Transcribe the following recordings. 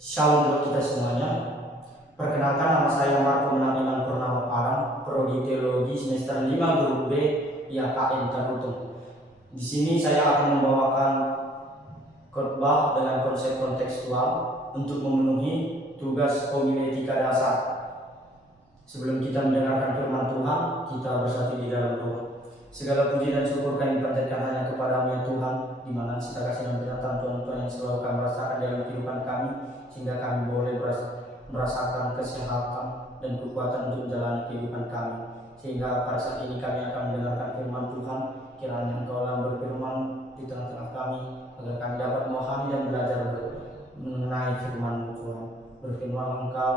Shalom buat kita semuanya. Perkenalkan, nama saya Marco Iman Purnama Parang, Prodi Teologi semester 5 Grup B IAKN Tarutung. Di sini saya akan membawakan khotbah dengan konsep kontekstual untuk memenuhi tugas homiletika dasar. Sebelum kita mendengarkan firman Tuhan, kita bersatu di dalam doa. Segala puji dan syukur kami panjatkan hanya kepada-Mu ya Tuhan, di mana segala kasih dan berkatan Tuhan yang selalu kami rasakan dalam kehidupan kami, sehingga kami boleh merasakan kesehatan dan kekuatan untuk menjalani kehidupan kami. Sehingga pada saat ini kami akan mendengarkan firman Tuhan. Kiranya Engkaulah berfirman di tengah-tengah kami, agar kami dapat memahami dan belajar mengenai firman Tuhan. Berfirman Engkau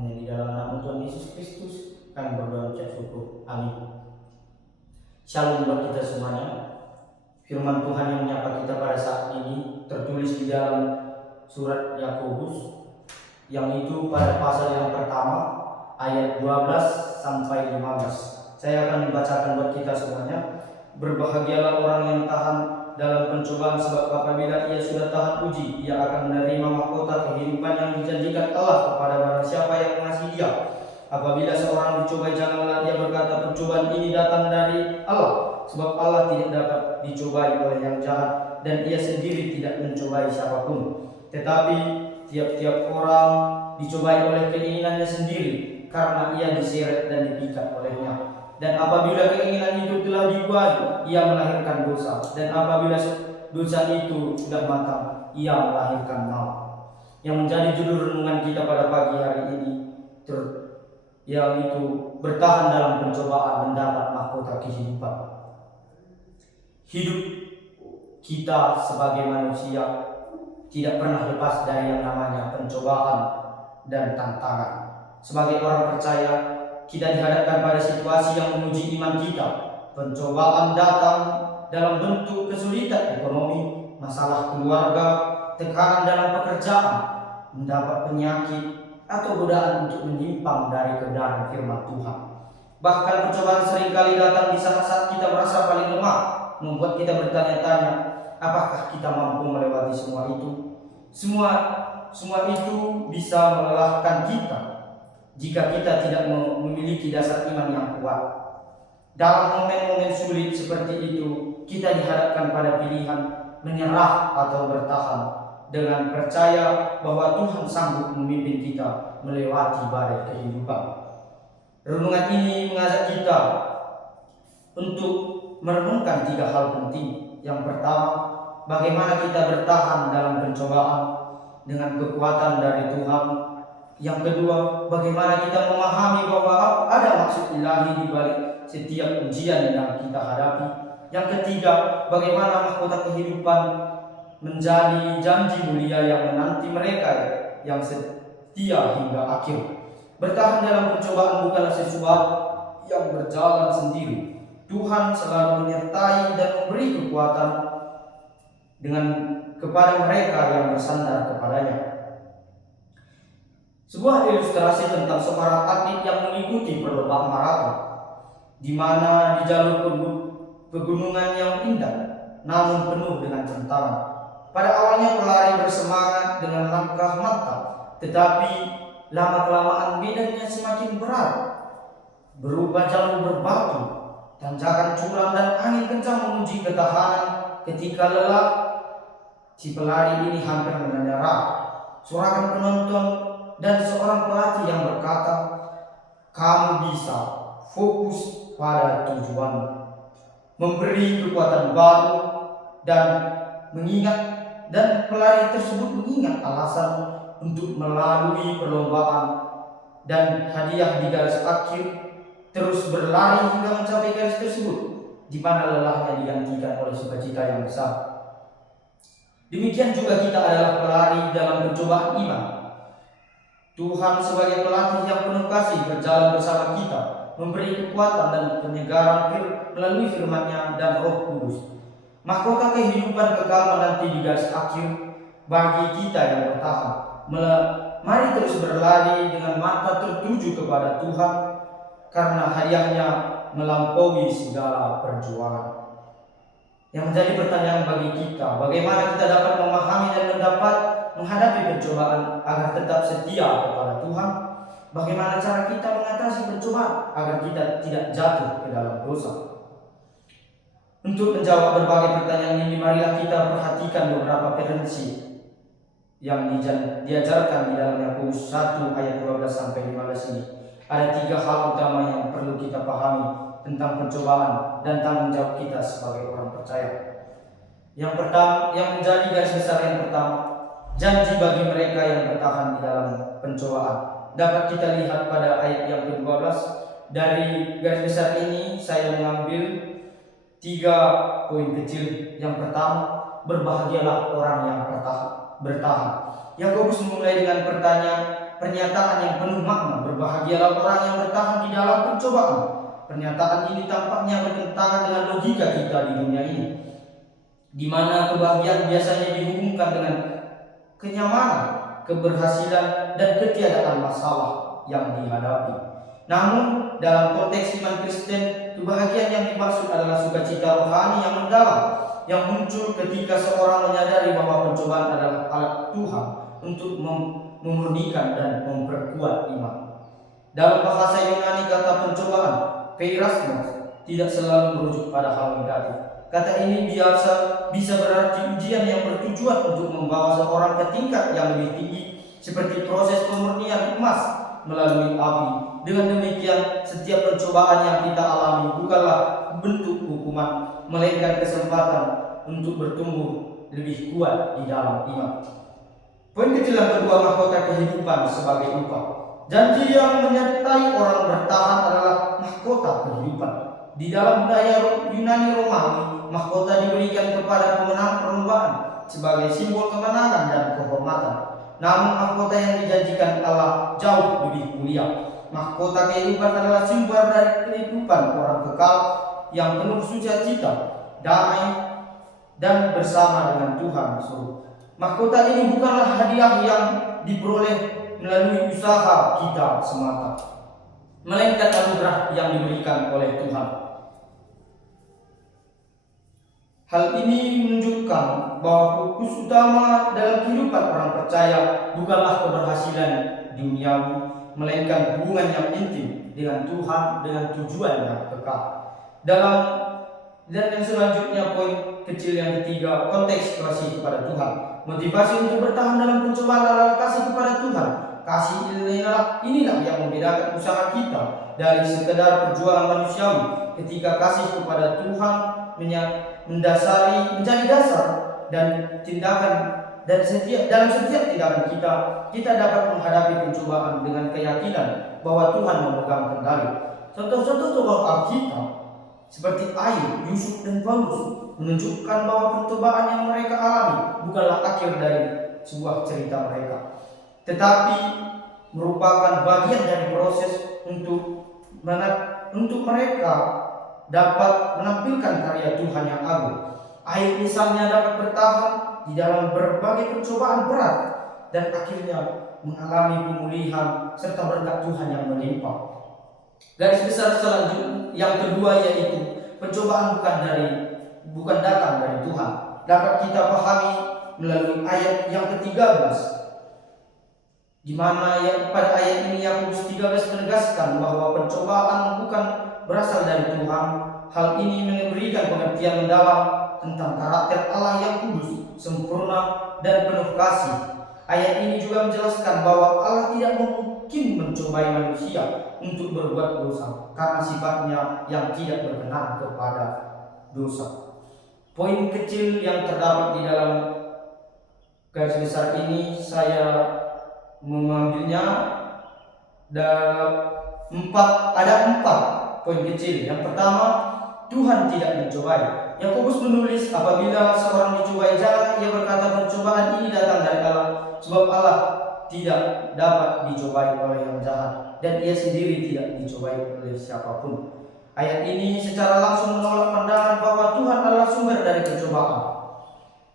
hanya di dalam nama Tuhan Yesus Kristus kami berdoa ucap syukur. Amin. Shalom buat kita semuanya. Firman Tuhan yang menyapa kita pada saat ini tertulis di dalam surat Yakobus, yang itu pada pasal yang pertama ayat 12 sampai 15. Saya akan membacakan buat kita semuanya. Berbahagialah orang yang tahan dalam pencobaan, sebab apabila ia sudah tahan uji, ia akan menerima mahkota kehidupan yang dijanjikan Allah kepada barang siapa yang mengasihi Dia. Apabila seorang dicobai, janganlah ia berkata, pencobaan ini datang dari Allah, sebab Allah tidak dapat dicobai oleh yang jahat, dan Ia sendiri tidak mencobai siapapun. Tetapi tiap-tiap orang dicobai oleh keinginannya sendiri, karena ia diseret dan dipikat olehnya. Dan apabila keinginan itu telah dibuai, ia melahirkan dosa. Dan apabila dosa itu sudah matang, ia melahirkan maut. Yang menjadi judul renungan kita pada pagi hari ini, yang itu bertahan dalam pencobaan mendapat mahkota kehidupan. Hidup kita sebagai manusia tidak pernah lepas dari yang namanya pencobaan dan tantangan. Sebagai orang percaya, kita dihadapkan pada situasi yang menguji iman kita. Pencobaan datang dalam bentuk kesulitan ekonomi, masalah keluarga, tekanan dalam pekerjaan, mendapat penyakit, atau godaan untuk menyimpang dari kebenaran firman Tuhan. Bahkan pencobaan seringkali datang di saat-saat kita merasa paling lemah, membuat kita bertanya-tanya, apakah kita mampu melewati semua itu? Semua itu bisa melelahkan kita jika kita tidak memiliki dasar iman yang kuat. Dalam momen-momen sulit seperti itu, kita dihadapkan pada pilihan menyerah atau bertahan, dengan percaya bahwa Tuhan sanggup memimpin kita melewati badai kehidupan. Renungan ini mengajak kita untuk merenungkan 3 hal penting. Yang pertama, bagaimana kita bertahan dalam pencobaan dengan kekuatan dari Tuhan. Yang kedua, bagaimana kita memahami bahwa ada maksud ilahi di balik setiap ujian yang kita hadapi. Yang ketiga, bagaimana mahkota kehidupan menjadi janji mulia yang menanti mereka yang setia hingga akhir. Bertahan dalam pencobaan bukanlah sesuatu yang berjalan sendiri. Tuhan selalu menyertai dan memberi kekuatan kepada mereka yang bersandar kepadanya. Sebuah ilustrasi tentang seorang atlet yang mengikuti perlombaan maraton, di mana di jalur pegunungan yang indah namun penuh dengan tantangan. Pada awalnya pelari bersemangat dengan langkah mantap, tetapi lama-kelamaan medannya semakin berat, berubah jalur berbatu, tanjakan curam dan angin kencang menguji ketahanan. Ketika lelah, si pelari ini hampir menyerah. Sorakan penonton dan seorang pelatih yang berkata, kamu bisa, fokus pada tujuanmu. Memberi kekuatan baru dan pelari tersebut mengingat alasan untuk melalui perlombaan dan hadiah di garis akhir, terus berlari hingga mencapai garis tersebut, di mana lelahnya digantikan oleh sukacita yang besar. Demikian juga kita adalah pelari dalam pencobaan iman. Tuhan sebagai pelatih yang penuh kasih berjalan bersama kita, memberi kekuatan dan penyegaran melalui firman-Nya dan Roh Kudus. Mahkota kehidupan kekal menanti di garis akhir bagi kita yang bertahan. Mari terus berlari dengan mata tertuju kepada Tuhan, karena hadiahnya melampaui segala perjuangan. Yang menjadi pertanyaan bagi kita, bagaimana kita dapat memahami dan menghadapi pencobaan pencobaan agar tetap setia kepada Tuhan? Bagaimana cara kita mengatasi pencobaan agar kita tidak jatuh ke dalam dosa? Untuk menjawab berbagai pertanyaan ini, marilah kita perhatikan beberapa prinsip yang diajarkan di dalam Yakobus 1 ayat 12 sampai 15 ini. Ada 3 hal utama yang perlu kita pahami tentang pencobaan dan tanggung jawab kita sebagai orang percaya. Yang pertama, yang menjadi garis besar yang pertama, janji bagi mereka yang bertahan di dalam pencobaan. Dapat kita lihat pada ayat yang ke-12. Dari garis besar ini saya mengambil 3 poin kecil. Yang pertama, berbahagialah orang yang bertahan. Yakobus memulai dengan pernyataan yang penuh makna. Berbahagialah orang yang bertahan di dalam pencobaan. Pernyataan ini tampaknya bertentangan dengan logika kita di dunia ini, di mana kebahagiaan biasanya dihubungkan dengan kenyamanan, keberhasilan, dan ketiadaan masalah yang dihadapi. Namun, dalam konteks iman Kristen, kebahagiaan yang dimaksud adalah sukacita rohani yang mendalam, yang muncul ketika seorang menyadari bahwa pencobaan adalah alat Tuhan untuk memurnikan dan memperkuat iman. Dalam bahasa Yunani, kata pencobaan, peirasmos, tidak selalu merujuk pada hal negatif. Kata ini biasa bisa berarti ujian yang bertujuan untuk membawa seorang ke tingkat yang lebih tinggi, seperti proses pemurnian emas melalui api. Dengan demikian, setiap pencobaan yang kita alami bukanlah bentuk hukuman, melainkan kesempatan untuk bertumbuh lebih kuat di dalam iman. Poin kecil yang kedua, mahkota kehidupan sebagai upah. Janji yang menyertai orang bertahan adalah mahkota kehidupan. Di dalam budaya Yunani Romawi, mahkota diberikan kepada pemenang perlombaan sebagai simbol kemenangan dan kehormatan. Namun mahkota yang dijanjikan Allah jauh lebih mulia. Mahkota kehidupan adalah sumber dari kehidupan orang kekal yang penuh sukacita, damai, dan bersama dengan Tuhan. Mahkota ini bukanlah hadiah yang diperoleh melalui usaha kita semata, melainkan anugerah yang diberikan oleh Tuhan. Hal ini menunjukkan bahwa fokus utama dalam kehidupan orang percaya bukanlah keberhasilan duniawi, melainkan hubungan yang intim dengan Tuhan dengan tujuan yang kekal. Dan yang selanjutnya, poin kecil yang ketiga, konteks kasih kepada Tuhan. Motivasi untuk bertahan dalam pencobaan adalah kasih kepada Tuhan. Kasih inilah yang membedakan usaha kita dari sekedar perjuangan manusiawi. Ketika kasih kepada Tuhan menjadi dasar dan tindakan, dan dalam setiap tindakan kita dapat menghadapi pencobaan dengan keyakinan bahwa Tuhan memegang kendali. Contoh-contoh tokoh Alkitab seperti Ayub, Yusuf, dan Paulus menunjukkan bahwa pencobaan yang mereka alami bukanlah akhir dari sebuah cerita mereka, tetapi merupakan bagian dari proses untuk mereka dapat menampilkan karya Tuhan yang agung. Ayub misalnya dapat bertahan di dalam berbagai pencobaan berat dan akhirnya mengalami pemulihan serta berkat Tuhan yang melimpah. Garis besar selanjutnya yang kedua yaitu pencobaan bukan datang dari Tuhan. Dapat kita pahami melalui ayat yang ke-13, di mana pada ayat ini Yakobus 13 menegaskan bahwa pencobaan bukan berasal dari Tuhan. Hal ini memberikan pengertian mendalam tentang karakter Allah yang kudus, sempurna, dan penuh kasih. Ayat ini juga menjelaskan bahwa Allah tidak mungkin mencobai manusia untuk berbuat dosa karena sifatnya yang tidak berkenan kepada dosa. Poin kecil yang terdapat di dalam garis besar ini saya mengambilnya ada empat poin kecil. Yang pertama, Tuhan tidak mencobai. Yakobus menulis, apabila seorang dicobai, jangan ia berkata pencobaan ini datang dari Allah, sebab Allah tidak dapat dicobai oleh yang jahat, dan ia sendiri tidak dicobai oleh siapapun. Ayat ini secara langsung menolak pandangan bahwa Tuhan adalah sumber dari pencobaan.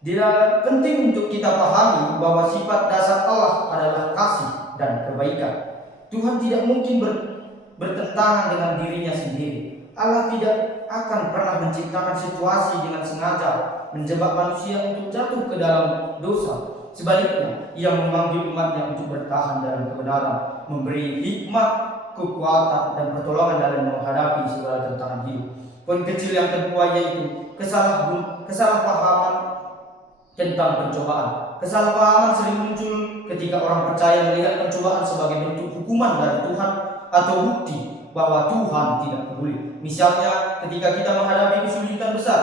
Tidak penting untuk kita pahami bahwa sifat dasar Allah adalah kasih dan kebaikan. Tuhan tidak mungkin bertentangan dengan dirinya sendiri. Allah tidak akan pernah menciptakan situasi dengan sengaja menjebak manusia untuk jatuh ke dalam dosa. Sebaliknya, ia memanggil umatnya untuk bertahan dalam kebenaran, memberi hikmat, kekuatan, dan pertolongan dalam menghadapi segala tantangan hidup. Poin kecil yang kedua yaitu kesalahpahaman tentang pencobaan. Kesalahpahaman sering muncul ketika orang percaya melihat pencobaan sebagai bentuk hukuman dari Tuhan atau bukti bahwa Tuhan tidak peduli. Misalnya, ketika kita menghadapi kesulitan besar,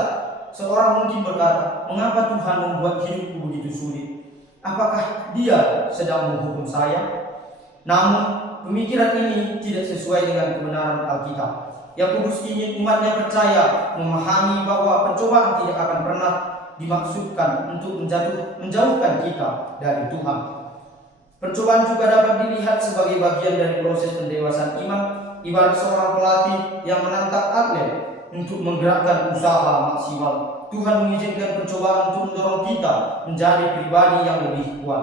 seorang mungkin berkata, "Mengapa Tuhan membuat hidupku begitu sulit? Apakah Dia sedang menghukum saya?" Namun, pemikiran ini tidak sesuai dengan kebenaran Alkitab. Yakobus ingin umatnya percaya, memahami bahwa pencobaan tidak akan pernah dimaksudkan untuk menjauhkan kita dari Tuhan. Pencobaan juga dapat dilihat sebagai bagian dari proses pendewasaan iman, ibarat seorang pelatih yang menantang atlet untuk menggerakkan usaha maksimal. Tuhan mengizinkan pencobaan untuk mendorong kita menjadi pribadi yang lebih kuat.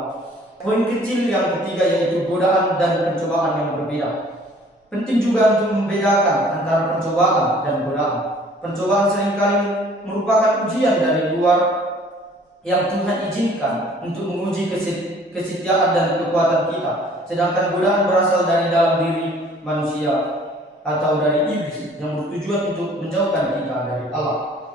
Poin kecil yang ketiga yaitu godaan dan pencobaan yang berbeda. Penting juga untuk membedakan antara pencobaan dan godaan. Pencobaan seringkali merupakan ujian dari luar yang Tuhan izinkan untuk menguji kesetiaan dan kekuatan kita. Sedangkan godaan berasal dari dalam diri manusia atau dari iblis yang bertujuan untuk menjauhkan kita dari Allah.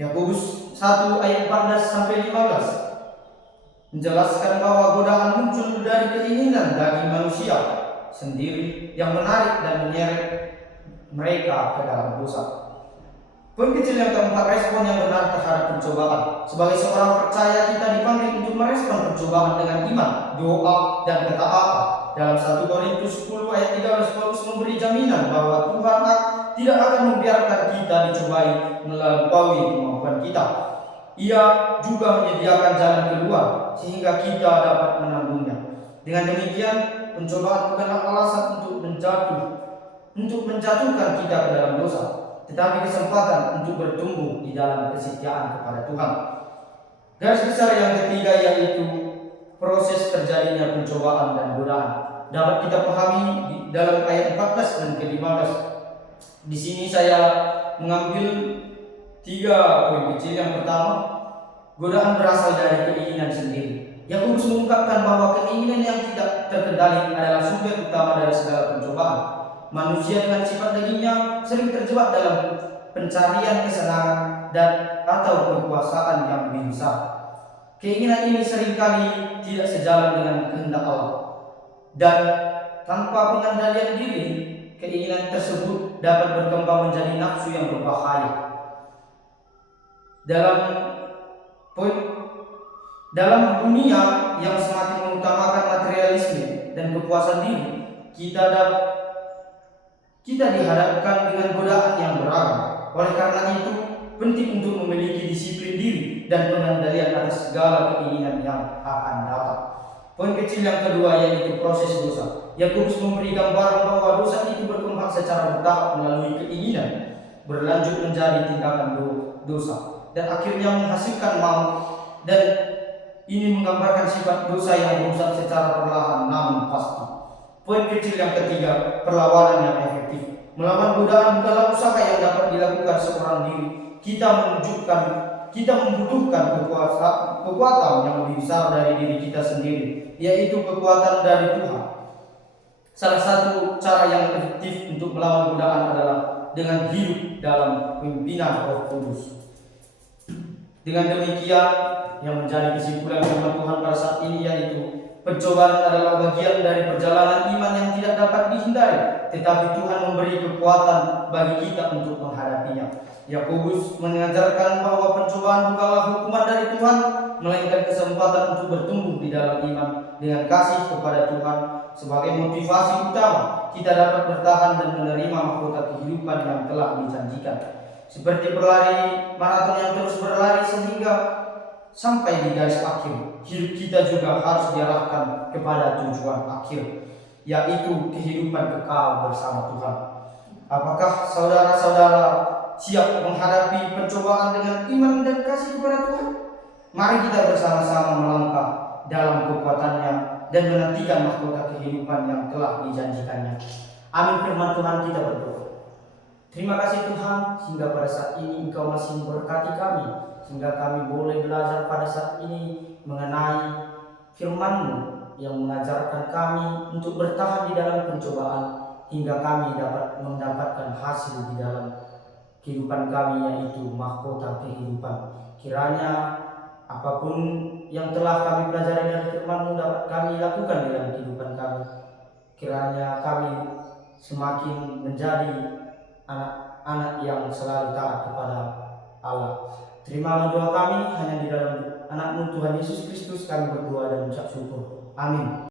Yakobus 1 ayat 14-15 menjelaskan bahwa godaan muncul dari keinginan daging manusia sendiri yang menarik dan menyeret mereka ke dalam dosa. Poin kecil yang keempat, respon yang benar terhadap pencobaan. Sebagai seorang percaya, kita dipanggil untuk merespon pencobaan dengan iman, doa, dan ketaatan. Dalam 1 Korintus 10 ayat 13, Paulus memberi jaminan bahwa Tuhan tidak akan membiarkan kita dicobai melampaui kemampuan kita. Ia juga menyediakan jalan keluar sehingga kita dapat menanggungnya. Dengan demikian, pencobaan bukanlah alasan untuk menjatuhkan kita ke dalam dosa, tetapi kesempatan untuk bertumbuh di dalam kesetiaan kepada Tuhan. Garis besar yang ketiga yaitu proses terjadinya pencobaan dan godaan dapat kita pahami dalam ayat 14 dan ke-15. Di sini saya mengambil 3 poin kecil. Yang pertama, godaan berasal dari keinginan sendiri. Yakobus mengungkapkan bahwa keinginan yang tidak terkendali adalah sumber utama dari segala pencobaan. Manusia dengan sifat dagingnya sering terjebak dalam pencarian kesenangan dan atau kekuasaan yang lebih besar. Keinginan ini seringkali tidak sejalan dengan kehendak Allah, dan tanpa pengendalian diri, keinginan tersebut dapat berkembang menjadi nafsu yang berbahaya. Dalam dunia yang semakin mengutamakan materialisme dan kepuasan diri, kita dihadapkan dengan godaan yang beragam. Oleh karena itu, penting untuk memiliki disiplin diri dan pengendalian atas segala keinginan yang akan datang. Poin kecil yang kedua yaitu proses dosa. Yakobus memberi gambaran bahwa dosa itu berkembang secara bertahap melalui keinginan, berlanjut menjadi tindakan dosa, dan akhirnya menghasilkan maut. Dan ini menggambarkan sifat dosa yang merusak secara perlahan namun pasti. Poin kecil yang ketiga, perlawanan yang efektif. Melawan godaan bukanlah usaha yang dapat dilakukan seorang diri. Kita membutuhkan kekuatan yang lebih besar dari diri kita sendiri, yaitu kekuatan dari Tuhan. Salah satu cara yang efektif untuk melawan godaan adalah dengan hidup dalam pimpinan Roh Kudus. Dengan demikian, yang menjadi kesimpulan firman Tuhan pada saat ini yaitu pencobaan adalah bagian dari perjalanan iman yang tidak dapat dihindari, tetapi Tuhan memberi kekuatan bagi kita untuk menghadapinya. Yakobus mengajarkan bahwa pencobaan bukanlah hukuman dari Tuhan, melainkan kesempatan untuk bertumbuh di dalam iman dengan kasih kepada Tuhan sebagai motivasi utama. Kita dapat bertahan dan menerima mahkota kehidupan yang telah dijanjikan. Seperti berlari maraton yang terus berlari sehingga sampai di garis akhir, hidup kita juga harus diarahkan kepada tujuan akhir, yaitu kehidupan kekal bersama Tuhan. Apakah saudara-saudara siap menghadapi pencobaan dengan iman dan kasih kepada Tuhan? Mari kita bersama-sama melangkah dalam kekuatannya dan menantikan mahkota kehidupan yang telah dijanjikannya. Amin. Firman Tuhan, kita berdoa. Terima kasih Tuhan, sehingga pada saat ini Engkau masih memberkati kami, sehingga kami boleh belajar pada saat ini mengenai firman-Mu yang mengajarkan kami untuk bertahan di dalam pencobaan hingga kami dapat mendapatkan hasil di dalam kehidupan kami, yaitu mahkota kehidupan. Kiranya apapun yang telah kami pelajari dari firman-Mu dapat kami lakukan di dalam kehidupan kami. Kiranya kami semakin menjadi anak-anak yang selalu taat kepada Allah. Terimalah doa kami hanya di dalam anak-Mu Tuhan Yesus Kristus kami berdoa dan ucap syukur. Amin.